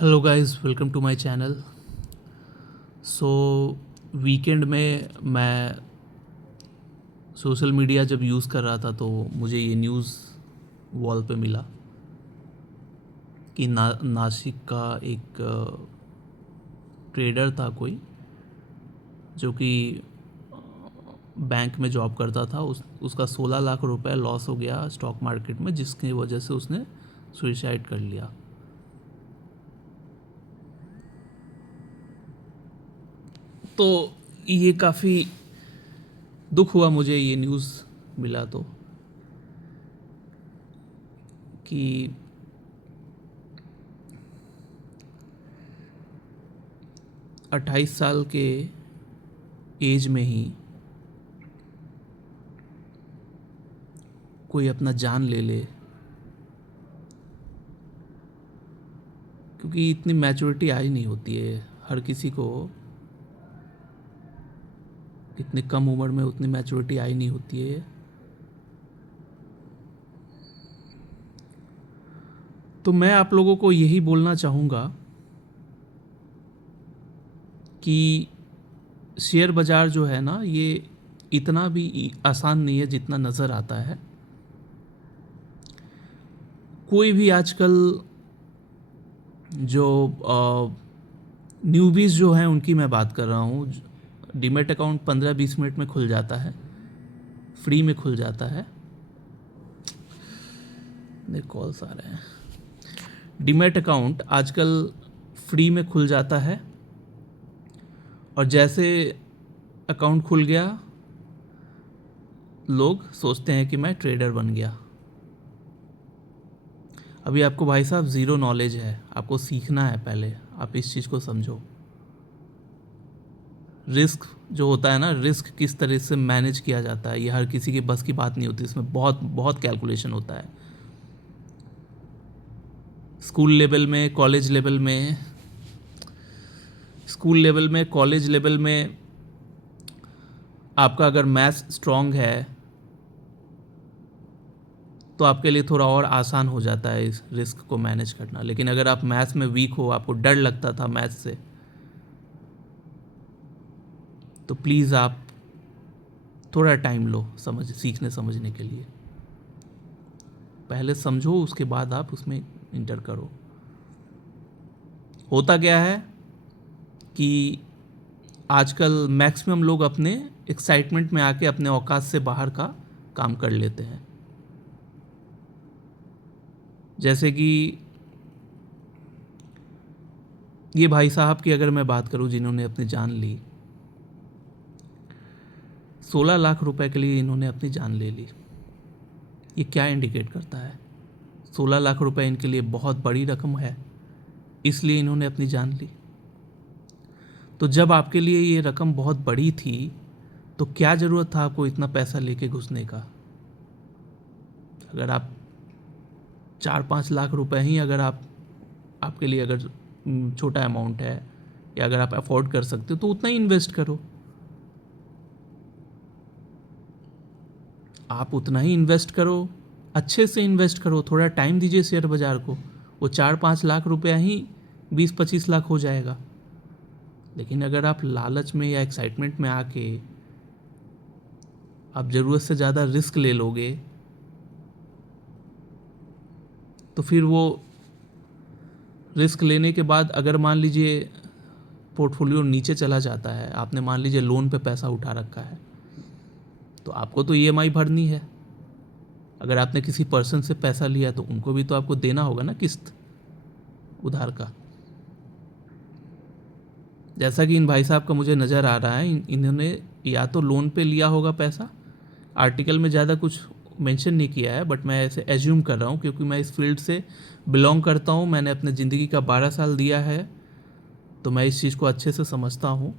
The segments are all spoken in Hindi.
Hello guys, welcome to my channel. So weekend में मैं सोशल मीडिया जब यूज़ कर रहा था तो मुझे ये न्यूज़ वॉल पे मिला कि नासिक का एक ट्रेडर था कोई, जो कि बैंक में जॉब करता था। उसका 16 लाख रुपए लॉस हो गया स्टॉक मार्केट में, जिसकी वजह से उसने सुसाइड कर लिया। तो ये काफ़ी दुख हुआ मुझे ये न्यूज़ मिला तो, कि 28 साल के एज में ही कोई अपना जान ले ले, क्योंकि इतनी मैच्योरिटी आई नहीं होती है हर किसी को। इतनी कम उम्र में उतनी मैच्योरिटी आई नहीं होती है। तो मैं आप लोगों को यही बोलना चाहूँगा कि शेयर बाज़ार जो है ना, ये इतना भी आसान नहीं है जितना नज़र आता है। कोई भी आजकल जो न्यूबीज़ जो हैं उनकी मैं बात कर रहा हूँ, डीमैट अकाउंट 15-20 मिनट में खुल जाता है, फ्री में खुल जाता है। मेरे कॉल्स आ रहे हैं। डीमैट अकाउंट आजकल फ्री में खुल जाता है, और जैसे अकाउंट खुल गया लोग सोचते हैं कि मैं ट्रेडर बन गया। अभी आपको भाई साहब ज़ीरो नॉलेज है, आपको सीखना है। पहले आप इस चीज़ को समझो। रिस्क जो होता है ना, रिस्क किस तरह से मैनेज किया जाता है, ये हर किसी के बस की बात नहीं होती। इसमें बहुत बहुत कैलकुलेशन होता है। स्कूल लेवल में, कॉलेज लेवल में, कॉलेज लेवल में आपका अगर मैथ्स स्ट्रांग है तो आपके लिए थोड़ा और आसान हो जाता है इस रिस्क को मैनेज करना। लेकिन अगर आप मैथ्स में वीक हो, आपको डर लगता था मैथ्स से, तो प्लीज़ आप थोड़ा टाइम लो सीखने समझने के लिए। पहले समझो, उसके बाद आप उसमें इंटर करो। होता क्या है कि आजकल मैक्सिमम लोग अपने एक्साइटमेंट में आके अपने औकात से बाहर का काम कर लेते हैं। जैसे कि ये भाई साहब की अगर मैं बात करूं, जिन्होंने अपनी जान ली, 16 लाख रुपए के लिए इन्होंने अपनी जान ले ली। ये क्या इंडिकेट करता है? 16 लाख रुपए इनके लिए बहुत बड़ी रकम है, इसलिए इन्होंने अपनी जान ली। तो जब आपके लिए ये रकम बहुत बड़ी थी, तो क्या ज़रूरत था आपको इतना पैसा लेके घुसने का? अगर आप 4-5 लाख रुपए ही, अगर आपके लिए अगर छोटा अमाउंट है, या अगर आप अफोर्ड कर सकते हो, तो उतना ही इन्वेस्ट करो। आप उतना ही इन्वेस्ट करो, अच्छे से इन्वेस्ट करो, थोड़ा टाइम दीजिए शेयर बाज़ार को। वो 4-5 लाख रुपया ही 20-25 लाख हो जाएगा। लेकिन अगर आप लालच में या एक्साइटमेंट में आके आप ज़रूरत से ज़्यादा रिस्क ले लोगे, तो फिर वो रिस्क लेने के बाद अगर मान लीजिए पोर्टफोलियो नीचे चला जाता है, आपने मान लीजिए लोन पे पैसा उठा रखा है, तो आपको तो ईएमआई भरनी है। अगर आपने किसी पर्सन से पैसा लिया तो उनको भी तो आपको देना होगा ना, किस्त उधार का। जैसा कि इन भाई साहब का मुझे नज़र आ रहा है, इन्होंने या तो लोन पे लिया होगा पैसा। आर्टिकल में ज़्यादा कुछ मेंशन नहीं किया है, बट मैं ऐसे एज्यूम कर रहा हूँ, क्योंकि मैं इस फील्ड से बिलोंग करता हूँ। मैंने अपने ज़िंदगी का 12 साल दिया है, तो मैं इस चीज़ को अच्छे से समझता हूँ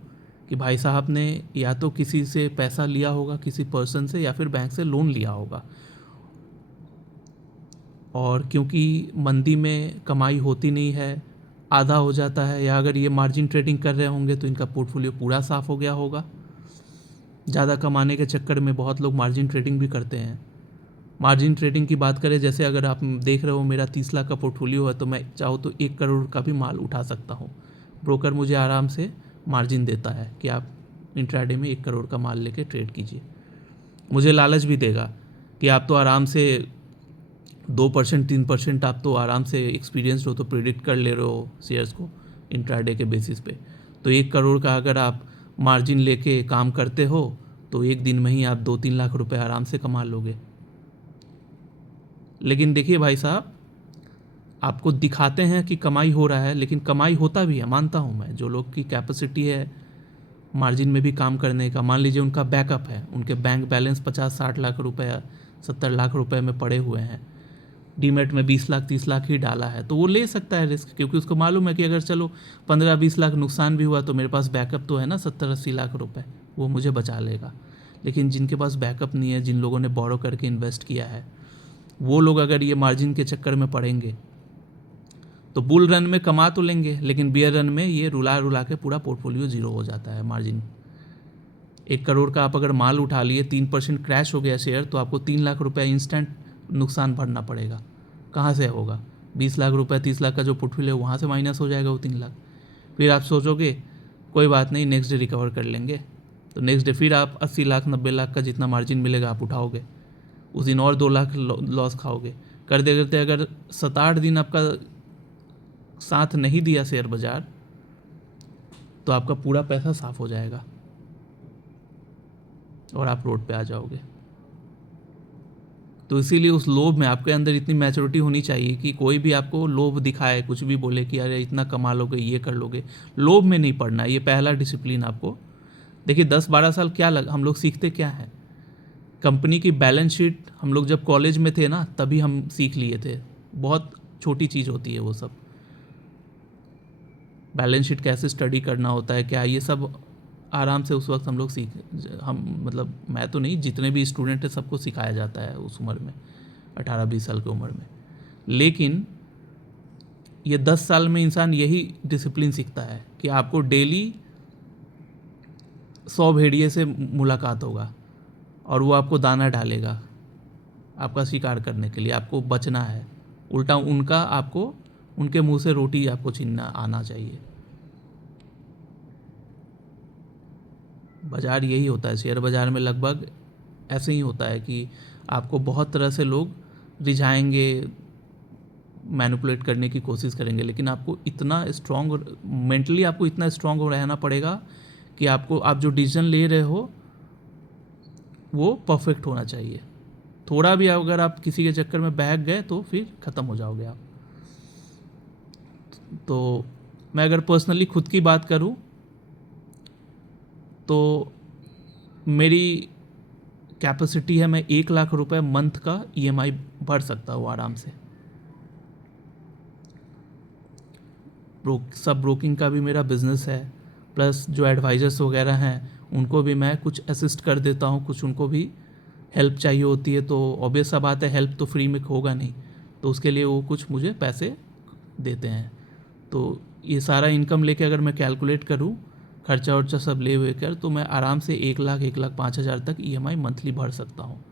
कि भाई साहब ने या तो किसी से पैसा लिया होगा, किसी पर्सन से, या फिर बैंक से लोन लिया होगा। और क्योंकि मंदी में कमाई होती नहीं है, आधा हो जाता है, या अगर ये मार्जिन ट्रेडिंग कर रहे होंगे तो इनका पोर्टफोलियो पूरा साफ़ हो गया होगा। ज़्यादा कमाने के चक्कर में बहुत लोग मार्जिन ट्रेडिंग भी करते हैं, मार्जिन ट्रेडिंग की बात करें, जैसे अगर आप देख रहे हो मेरा 30 लाख का पोर्टफोलियो है, तो मैं चाहूँ तो 1 करोड़ का भी माल उठा सकता हूँ। ब्रोकर मुझे आराम से मार्जिन देता है कि आप इंट्राडे में 1 करोड़ का माल लेके ट्रेड कीजिए। मुझे लालच भी देगा कि आप तो आराम से 2% 3% आप तो आराम से एक्सपीरियंस्ड हो, तो प्रिडिक्ट कर ले रहे हो शेयर्स को इंट्राडे के बेसिस पे। तो 1 करोड़ का अगर आप मार्जिन लेके काम करते हो तो एक दिन में ही आप 2-3 लाख रुपए आराम से कमा लोगे। लेकिन देखिए भाई साहब, आपको दिखाते हैं कि कमाई हो रहा है, लेकिन कमाई होता भी है, मानता हूँ मैं। जो लोग की कैपेसिटी है मार्जिन में भी काम करने का, मान लीजिए उनका बैकअप है, उनके बैंक बैलेंस 50-60 लाख रुपए 70 लाख रुपए में पड़े हुए हैं, डीमेट में 20 लाख 30 लाख ही डाला है, तो वो ले सकता है रिस्क, क्योंकि उसको मालूम है कि अगर चलो 15-20 लाख नुकसान भी हुआ तो मेरे पास बैकअप तो है ना 70-80 लाख रुपए, वो मुझे बचा लेगा। लेकिन जिनके पास बैकअप नहीं है, जिन लोगों ने बोरो करके इन्वेस्ट किया है, वो लोग अगर ये मार्जिन के चक्कर में पड़ेंगे तो बुल रन में कमा तो लेंगे, लेकिन बियर रन में ये रुला रुला के पूरा पोर्टफोलियो जीरो हो जाता है। मार्जिन 1 करोड़ का आप अगर माल उठा लिए, 3% क्रैश हो गया शेयर, तो आपको 3 लाख रुपए इंस्टेंट नुकसान भरना पड़ेगा। कहाँ से होगा? 20 लाख रुपए 30 लाख का जो पोर्टफोलियो वहाँ से माइनस हो जाएगा वो 3 लाख। फिर आप सोचोगे कोई बात नहीं, नेक्स्ट डे रिकवर कर लेंगे, तो नेक्स्ट डे फिर आप 80 लाख 90 लाख का जितना मार्जिन मिलेगा आप उठाओगे, उस दिन और 2 लाख लॉस खाओगे। करते करते अगर 7-8 दिन आपका साथ नहीं दिया शेयर बाजार, तो आपका पूरा पैसा साफ हो जाएगा और आप रोड पे आ जाओगे। तो इसीलिए उस लोभ में आपके अंदर इतनी मैच्योरिटी होनी चाहिए कि कोई भी आपको लोभ दिखाए, कुछ भी बोले कि अरे इतना कमा लोगे, ये कर लोगे, लोभ में नहीं पड़ना। ये पहला डिसिप्लिन आपको। देखिए 10-12 साल क्या हम लोग सीखते क्या हैं? कंपनी की बैलेंस शीट हम लोग जब कॉलेज में थे ना, तभी हम सीख लिए थे। बहुत छोटी चीज़ होती है वो सब, बैलेंस शीट कैसे स्टडी करना होता है क्या, ये सब आराम से उस वक्त हम लोग हम मतलब मैं तो नहीं, जितने भी स्टूडेंट हैं सबको सिखाया जाता है उस उम्र में, 18-20 साल की उम्र में। लेकिन ये 10 साल में इंसान यही डिसिप्लिन सीखता है कि आपको डेली 100 भेड़िए से मुलाकात होगा और वो आपको दाना डालेगा आपका शिकार करने के लिए, आपको बचना है। उल्टा उनका आपको, उनके मुंह से रोटी आपको छीनना आना चाहिए। बाज़ार यही होता है, शेयर बाज़ार में लगभग ऐसे ही होता है कि आपको बहुत तरह से लोग रिझाएंगे, मैनिपुलेट करने की कोशिश करेंगे, लेकिन आपको इतना स्ट्रॉन्ग, मेंटली आपको इतना स्ट्रॉन्ग रहना पड़ेगा कि आपको, आप जो डिसीजन ले रहे हो वो परफेक्ट होना चाहिए। थोड़ा भी अगर आप किसी के चक्कर में बहक गए तो फिर ख़त्म हो जाओगे आप। तो मैं अगर पर्सनली खुद की बात करूं तो मेरी कैपेसिटी है, मैं 1 लाख रुपए मंथ का ईएमआई भर सकता हूँ आराम से। सब ब्रोकिंग का भी मेरा बिजनेस है, प्लस जो एडवाइजर्स वगैरह हैं उनको भी मैं कुछ असिस्ट कर देता हूँ, कुछ उनको भी हेल्प चाहिए होती है, तो ऑब्वियस सा बात है हेल्प तो फ्री में होगा नहीं, तो उसके लिए वो कुछ मुझे पैसे देते हैं। तो ये सारा इनकम लेके अगर मैं कैलकुलेट करूँ, खर्चा वर्चा सब ले हुए कर, तो मैं आराम से 1 लाख 1,05,000 तक ईएमआई मंथली भर सकता हूँ।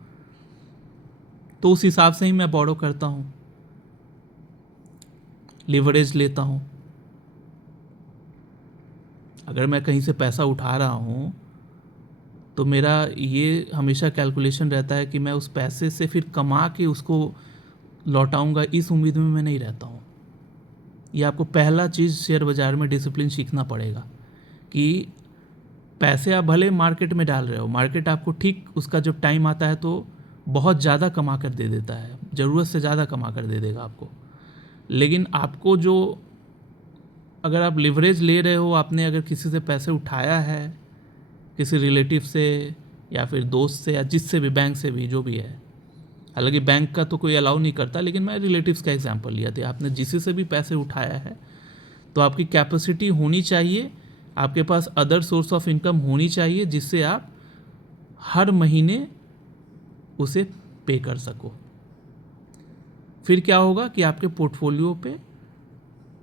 तो उस हिसाब से ही मैं बोरो करता हूँ, लिवरेज लेता हूँ। अगर मैं कहीं से पैसा उठा रहा हूँ तो मेरा ये हमेशा कैलकुलेशन रहता है कि मैं उस पैसे से फिर कमा के उसको लौटाऊंगा, इस उम्मीद में मैं नहीं रहता हूँ। ये आपको पहला चीज़ शेयर बाज़ार में डिसिप्लिन सीखना पड़ेगा कि पैसे आप भले मार्केट में डाल रहे हो, मार्केट आपको ठीक उसका जब टाइम आता है तो बहुत ज़्यादा कमा कर दे देता है, ज़रूरत से ज़्यादा कमा कर दे देगा आपको। लेकिन आपको जो, अगर आप लिवरेज ले रहे हो, आपने अगर किसी से पैसे उठाया है, किसी रिलेटिव से या फिर दोस्त से या जिससे भी, बैंक से भी, जो भी है, हालांकि बैंक का तो कोई अलाउ नहीं करता, लेकिन मैं रिलेटिव्स का एग्जांपल लिया था, आपने जिसी से भी पैसे उठाया है तो आपकी कैपेसिटी होनी चाहिए, आपके पास अदर सोर्स ऑफ इनकम होनी चाहिए जिससे आप हर महीने उसे पे कर सको। फिर क्या होगा कि आपके पोर्टफोलियो पे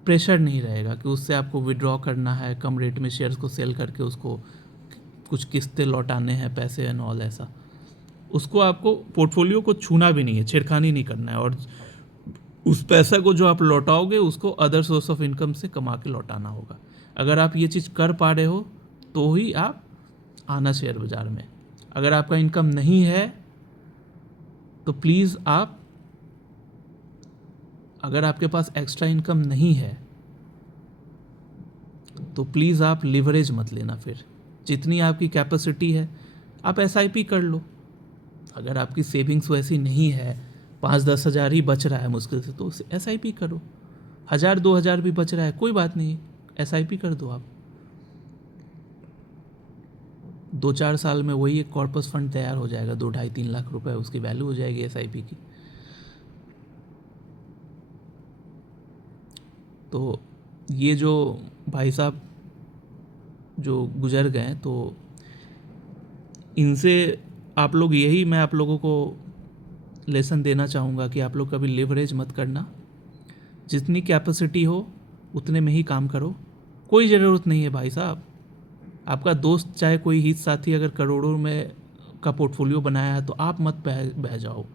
प्रेशर नहीं रहेगा कि उससे आपको विड्रॉ करना है, कम रेट में शेयर्स को सेल करके उसको कुछ किस्तें लौटाने हैं, पैसे एंड ऑल ऐसा। उसको आपको पोर्टफोलियो को छूना भी नहीं है, छेड़खानी नहीं करना है, और उस पैसा को जो आप लौटाओगे उसको अदर सोर्स ऑफ इनकम से कमा के लौटाना होगा। अगर आप ये चीज़ कर पा रहे हो तो ही आप आना शेयर बाज़ार में। अगर आपका इनकम नहीं है तो प्लीज़ आप, अगर आपके पास एक्स्ट्रा इनकम नहीं है तो प्लीज़ आप लिवरेज मत लेना। फिर जितनी आपकी कैपेसिटी है आप एसआईपी कर लो। अगर आपकी सेविंग्स वैसी नहीं है, 5-10 हज़ार ही बच रहा है मुश्किल से, तो एसआईपी करो। 1,000-2,000 भी बच रहा है, कोई बात नहीं, एसआईपी कर दो आप। 2-4 साल में वही एक कॉर्पस फंड तैयार हो जाएगा, 2-2.5-3 लाख रुपए उसकी वैल्यू हो जाएगी एसआईपी की। तो ये जो भाई साहब जो गुजर गए, तो इनसे आप लोग, यही मैं आप लोगों को लेसन देना चाहूँगा कि आप लोग कभी लिवरेज मत करना। जितनी कैपेसिटी हो उतने में ही काम करो। कोई ज़रूरत नहीं है भाई साहब, आपका दोस्त चाहे कोई हित साथी अगर करोड़ों में का पोर्टफोलियो बनाया है तो आप मत बह जाओ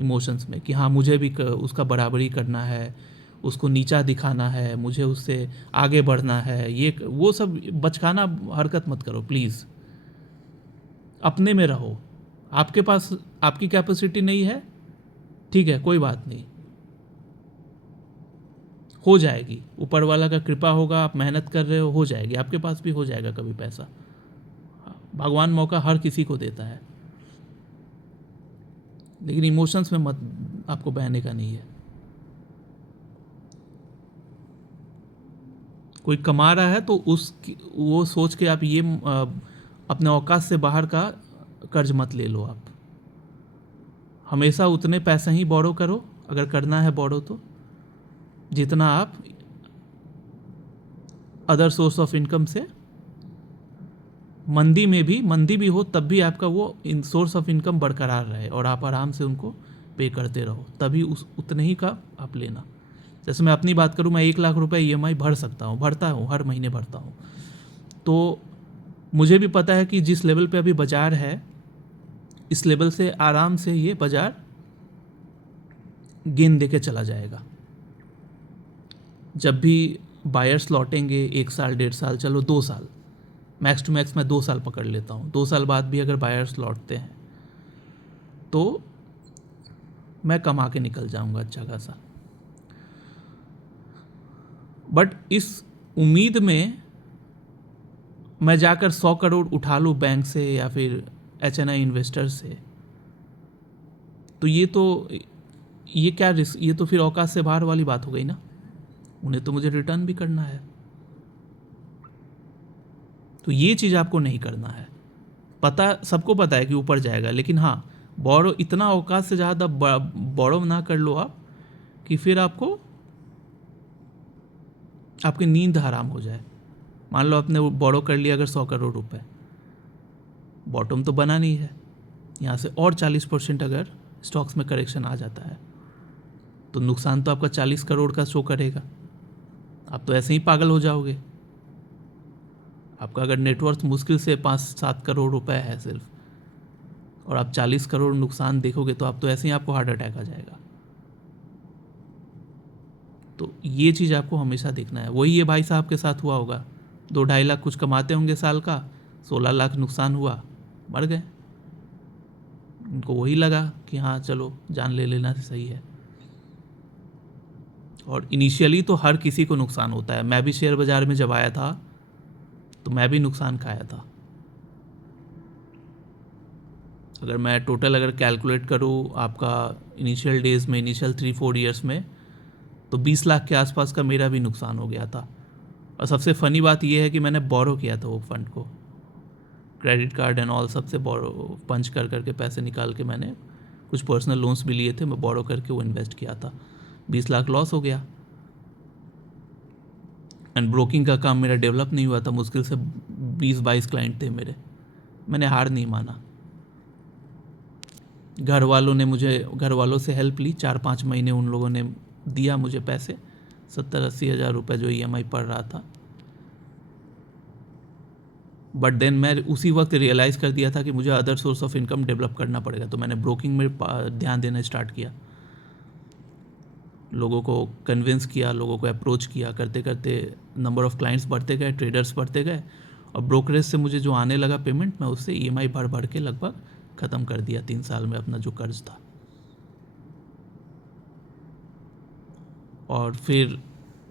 इमोशंस में कि हाँ मुझे भी उसका बराबरी करना है, उसको नीचा दिखाना है, मुझे उससे आगे बढ़ना है। ये वो सब बचकाना हरकत मत करो प्लीज़। अपने में रहो। आपके पास आपकी कैपेसिटी नहीं है, ठीक है, कोई बात नहीं, हो जाएगी। ऊपर वाला का कृपा होगा, आप मेहनत कर रहे हो जाएगी, आपके पास भी हो जाएगा कभी पैसा। भगवान मौका हर किसी को देता है, लेकिन इमोशंस में मत, आपको बहने का नहीं है। कोई कमा रहा है तो वो सोच के आप ये अपने औकात से बाहर का कर्ज मत ले लो। आप हमेशा उतने पैसे ही बोरो करो, अगर करना है बोरो, तो जितना आप अदर सोर्स ऑफ इनकम से, मंदी भी हो तब भी आपका वो सोर्स ऑफ इनकम बरकरार रहे और आप आराम से उनको पे करते रहो, तभी उतने ही का आप लेना। जैसे मैं अपनी बात करूँ, मैं 1 लाख रुपए ईएमआई भरता हूँ, हर महीने भरता हूँ। तो मुझे भी पता है कि जिस लेवल पे अभी बाज़ार है, इस लेवल से आराम से ये बाज़ार गेंद दे के चला जाएगा। जब भी बायर्स लौटेंगे, 1 साल, 1.5 साल, चलो 2 साल, मैक्स टू मैक्स मैं 2 साल पकड़ लेता हूँ, 2 साल बाद भी अगर बायर्स लौटते हैं तो मैं कमा के निकल जाऊँगा अच्छा खासा। बट इस उम्मीद में मैं जाकर 100 करोड़ उठा लूँ बैंक से या फिर एचएनआई इन्वेस्टर से, तो ये क्या रिस्क, ये तो फिर औकात से बाहर वाली बात हो गई ना। उन्हें तो मुझे रिटर्न भी करना है, तो ये चीज़ आपको नहीं करना है। पता, सबको पता है कि ऊपर जाएगा, लेकिन हाँ, बोरो इतना औकात से ज़्यादा बोरो ना कर लो आप कि फिर आपकी नींद हराम हो जाए। मान लो आपने बोरो कर लिया अगर 100 करोड़ रुपए, बॉटम तो बना नहीं है, यहाँ से और 40% अगर स्टॉक्स में करेक्शन आ जाता है तो नुकसान तो आपका 40 करोड़ का शो करेगा। आप तो ऐसे ही पागल हो जाओगे। आपका अगर नेटवर्थ मुश्किल से 5-7 करोड़ रुपए है सिर्फ, और आप 40 करोड़ नुकसान देखोगे तो आप तो ऐसे ही, आपको हार्ट अटैक आ जाएगा। तो ये चीज़ आपको हमेशा देखना है। वही ये भाई साहब के साथ हुआ होगा, 2-2.5 लाख कुछ कमाते होंगे साल का, 16 लाख नुकसान हुआ, मर गए। उनको वही लगा कि हाँ चलो जान ले लेना सही है। और इनिशियली तो हर किसी को नुकसान होता है। मैं भी शेयर बाज़ार में जब आया था तो मैं भी नुकसान खाया था। अगर मैं टोटल अगर कैलकुलेट करूँ आपका इनिशियल डेज़ में, इनिशियल 3-4 ईयर्स में, तो 20 लाख के आसपास का मेरा भी नुकसान हो गया था। और सबसे फ़नी बात यह है कि मैंने बोरो किया था वो फंड को, क्रेडिट कार्ड एंड ऑल सबसे बोरो पंच कर करके पैसे निकाल के मैंने कुछ पर्सनल लोन्स भी लिए थे, मैं बोरो करके वो इन्वेस्ट किया था। 20 लाख लॉस हो गया। एंड ब्रोकिंग का काम मेरा डेवलप नहीं हुआ था, मुश्किल से 20-22 क्लाइंट थे मेरे। मैंने हार नहीं माना। घर वालों से हेल्प ली, 4-5 महीने उन लोगों ने दिया मुझे पैसे, 70-80 हज़ार रुपये जो ईएमआई पड़ रहा था। बट देन मैं उसी वक्त रियलाइज़ कर दिया था कि मुझे other source of income develop करना पड़ेगा, तो मैंने ब्रोकिंग में ध्यान देना स्टार्ट किया, लोगों को कन्विंस किया, लोगों को अप्रोच किया, करते करते नंबर ऑफ़ क्लाइंट्स बढ़ते गए, ट्रेडर्स बढ़ते गए, और ब्रोकरेज से मुझे जो आने लगा पेमेंट, मैं उससे EMI भर भर के लगभग ख़त्म कर दिया 3 साल में अपना जो कर्ज था। और फिर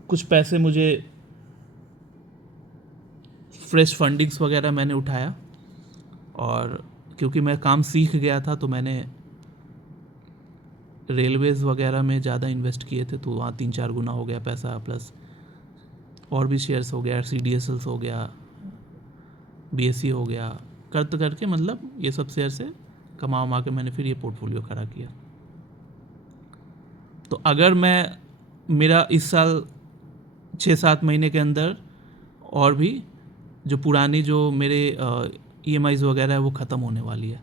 कुछ पैसे मुझे फ्रेश फंडिंग्स वगैरह मैंने उठाया, और क्योंकि मैं काम सीख गया था तो मैंने रेलवेज़ वगैरह में ज़्यादा इन्वेस्ट किए थे, तो वहाँ 3-4 गुना हो गया पैसा, प्लस और भी शेयर्स हो गया, CDSLs हो गया, BSE हो गया, करके मतलब ये सब शेयर से कमा के मैंने फिर ये पोर्टफोलियो खड़ा किया। तो अगर मेरा इस साल 6-7 महीने के अंदर और भी जो पुरानी जो मेरे EMIs वगैरह है वो ख़त्म होने वाली है,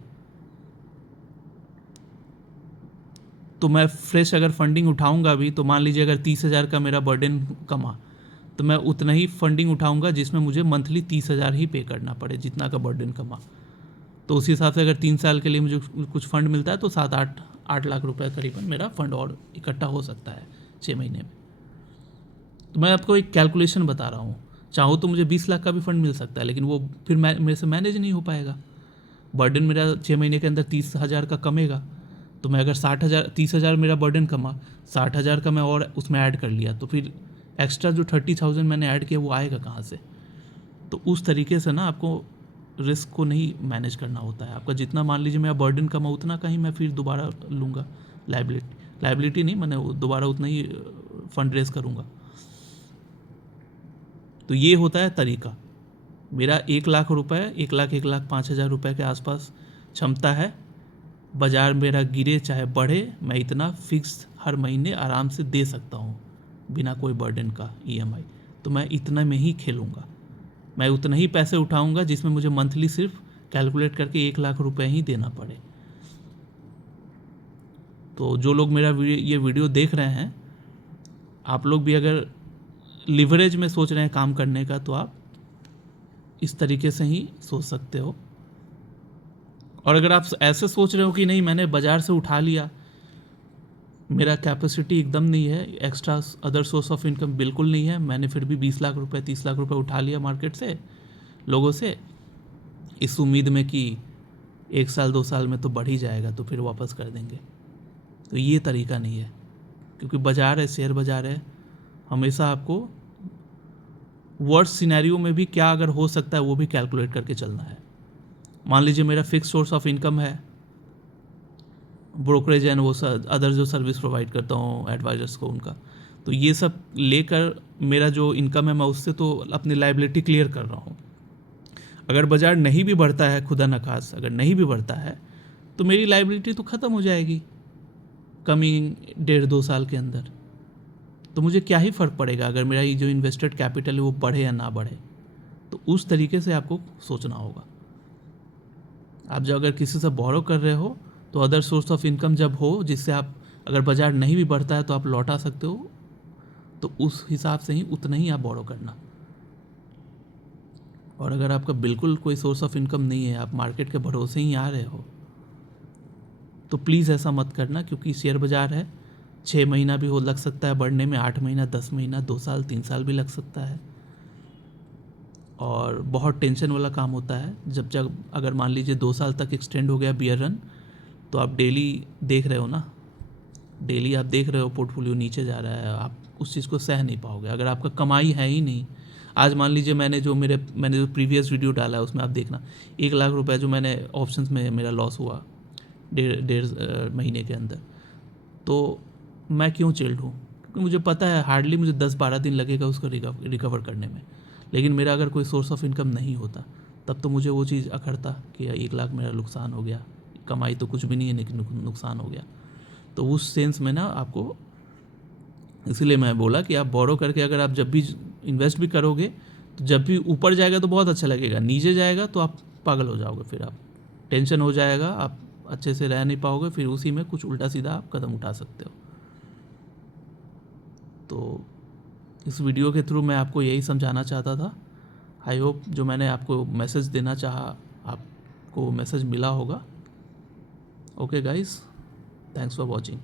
तो मैं फ्रेश अगर फंडिंग उठाऊंगा भी, तो मान लीजिए अगर 30,000 का मेरा बर्डन कमा, तो मैं उतना ही फंडिंग उठाऊंगा जिसमें मुझे मंथली 30,000 ही पे करना पड़े, जितना का बर्डन कमा। तो उस हिसाब से अगर 3 साल के लिए मुझे कुछ फंड मिलता है तो 7-8 लाख रुपए करीबन मेरा फंड और इकट्ठा हो सकता है 6 महीने में। तो मैं आपको एक कैलकुलेशन बता रहा हूँ, चाहो तो मुझे 20 लाख का भी फंड मिल सकता है, लेकिन वो फिर मेरे से मैनेज नहीं हो पाएगा। बर्डन मेरा 6 महीने के अंदर 30,000 का कमेगा, तो मैं अगर 30,000 मेरा बर्डन कमा, 60,000 का मैं और उसमें ऐड कर लिया, तो फिर एक्स्ट्रा जो 30,000 मैंने ऐड किया वो आएगा कहाँ से? तो उस तरीके से ना आपको रिस्क को नहीं मैनेज करना होता है। आपका जितना मान लीजिए मेरा बर्डन कमा, उतना का ही मैं फिर दोबारा लूँगा, लाइबिलिटी नहीं, मैंने दोबारा उतना ही फंड रेज करूँगा। तो ये होता है तरीका। मेरा 1 लाख रुपए, 1,05,000 रुपये के आसपास क्षमता है। बाज़ार मेरा गिरे चाहे बढ़े, मैं इतना फिक्स हर महीने आराम से दे सकता हूँ बिना कोई बर्डन का EMI। तो मैं इतना में ही खेलूँगा, मैं उतना ही पैसे उठाऊँगा जिसमें मुझे मंथली सिर्फ कैलकुलेट करके 1 लाख रुपए ही देना पड़े। तो जो लोग मेरा ये वीडियो देख रहे हैं, आप लोग भी अगर लिवरेज में सोच रहे हैं काम करने का, तो आप इस तरीके से ही सोच सकते हो। और अगर आप ऐसे सोच रहे हो कि नहीं मैंने बाज़ार से उठा लिया, मेरा कैपेसिटी एकदम नहीं है, extra other source of income बिल्कुल नहीं है, मैंने फिर भी 20 लाख रुपए 30 लाख रुपए उठा लिया मार्केट से, लोगों से, इस उम्मीद में कि 1 साल 2 साल में तो बढ़ ही जाएगा तो फिर वापस कर देंगे, तो ये तरीका नहीं है। क्योंकि बाज़ार है, शेयर बाज़ार है, हमेशा आपको वर्स्ट सिनेरियो में भी क्या अगर हो सकता है वो भी कैलकुलेट करके चलना है। मान लीजिए मेरा फिक्स सोर्स ऑफ इनकम है ब्रोकरेज एंड वो अदर जो सर्विस प्रोवाइड करता हूँ एडवाइजर्स को उनका, तो ये सब लेकर मेरा जो इनकम है मैं उससे तो अपनी लाइबिलिटी क्लियर कर रहा हूँ। अगर बाज़ार नहीं भी बढ़ता है, खुदा न खास अगर नहीं भी बढ़ता है, तो मेरी लाइबिलिटी तो ख़त्म हो जाएगी कमिंग 1.5-2 साल के अंदर। तो मुझे क्या ही फ़र्क पड़ेगा अगर मेरा ये जो इन्वेस्टेड कैपिटल है वो बढ़े या ना बढ़े। तो उस तरीके से आपको सोचना होगा। आप जब अगर किसी से बोरो कर रहे हो, तो अदर सोर्स ऑफ इनकम जब हो जिससे आप अगर बाज़ार नहीं भी बढ़ता है तो आप लौटा सकते हो, तो उस हिसाब से ही उतना ही आप बोरो करना। और अगर आपका बिल्कुल कोई सोर्स ऑफ इनकम नहीं है, आप मार्केट के भरोसे ही आ रहे हो, तो प्लीज़ ऐसा मत करना, क्योंकि शेयर बाज़ार है, 6 महीना भी हो लग सकता है बढ़ने में, 8 महीना, 10 महीना, 2 साल, 3 साल भी लग सकता है। और बहुत टेंशन वाला काम होता है। जब अगर मान लीजिए 2 साल तक एक्सटेंड हो गया बियर रन, तो आप डेली देख रहे हो ना, डेली आप देख रहे हो पोर्टफोलियो नीचे जा रहा है, आप उस चीज़ को सह नहीं पाओगे अगर आपका कमाई है ही नहीं। आज मान लीजिए मैंने जो प्रीवियस वीडियो डाला है उसमें आप देखना 1 लाख रुपए जो मैंने ऑप्शंस में मेरा लॉस हुआ 1.5 महीने के अंदर, तो मैं क्यों चिल्ड हूँ? क्योंकि मुझे पता है हार्डली मुझे 10-12 दिन लगेगा उसको रिकवर करने में। लेकिन मेरा अगर कोई सोर्स ऑफ इनकम नहीं होता, तब तो मुझे वो चीज़ अखरता कि 1 लाख मेरा नुकसान हो गया, कमाई तो कुछ भी नहीं है लेकिन नुकसान हो गया। तो उस सेंस में ना आपको, इसलिए मैं बोला कि आप बोरो करके अगर आप जब भी इन्वेस्ट भी करोगे, तो जब भी ऊपर जाएगा तो बहुत अच्छा लगेगा, नीचे जाएगा तो आप पागल हो जाओगे, फिर आप टेंशन हो जाएगा, आप अच्छे से रह नहीं पाओगे, फिर उसी में कुछ उल्टा सीधा आप कदम उठा सकते हो। तो इस वीडियो के थ्रू मैं आपको यही समझाना चाहता था। आई होप जो मैंने आपको मैसेज देना चाहा आपको मैसेज मिला होगा। Okay guys, thanks for watching.